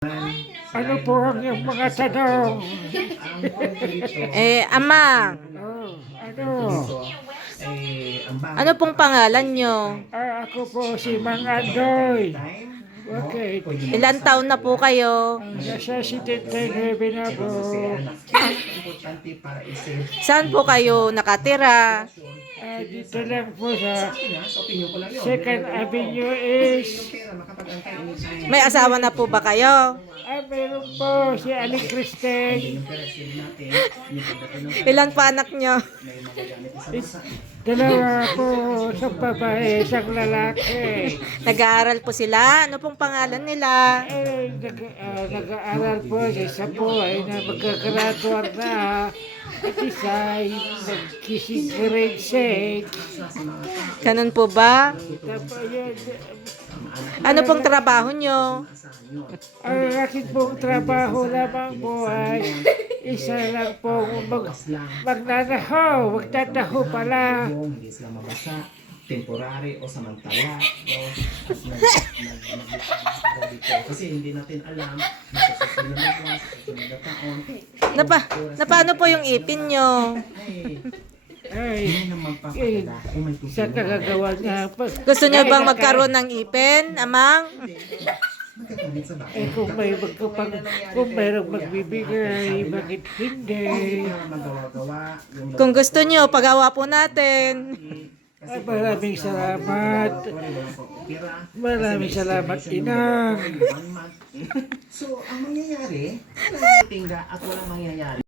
Ano po ang iyong mga tanong? Amang, Oh, ano? ano pong pangalan nyo? Ako po si Mang Andoy. Okay. Ilan taon na po kayo? Nasa 79 na po. Saan po kayo nakatira? Dito lang po sa Second Avenue East. May asawa na po ba kayo? Meron po si Aling Kristen. Ilan pa anak nyo? Dalawa po, isang babae, isang lalaki. Nag-aaral po sila? Ano pong pangalan nila? Nag-aaral po, isa po ay na magkakaraduar na. At isa ay nag-kissing grade 6. Ganun po ba? Tapos yun, Ano pong trabaho nyo? ang akin pong trabaho lamang po ay isa lang po magnanaho, magtataho pala. Hindi sila mabasa, temporary o samantala. Kasi hindi natin alam sa susunod na buwan, sa susunod na taon. Paano po yung ipin nyo? Ay, Hindi na magpapakala kung may sa kagagawa niya. Gusto nyo bang magkaroon ng ipin, Amang? magkakalit sa bahay. Kung mayroong magbibigay, bakit hindi? Magawa-gawa, yung Kung gusto nyo, pagawa po natin. Ay, maraming salamat. Maraming salamat, Inang. So, ang mangyayari, tingga at walang mangyayari.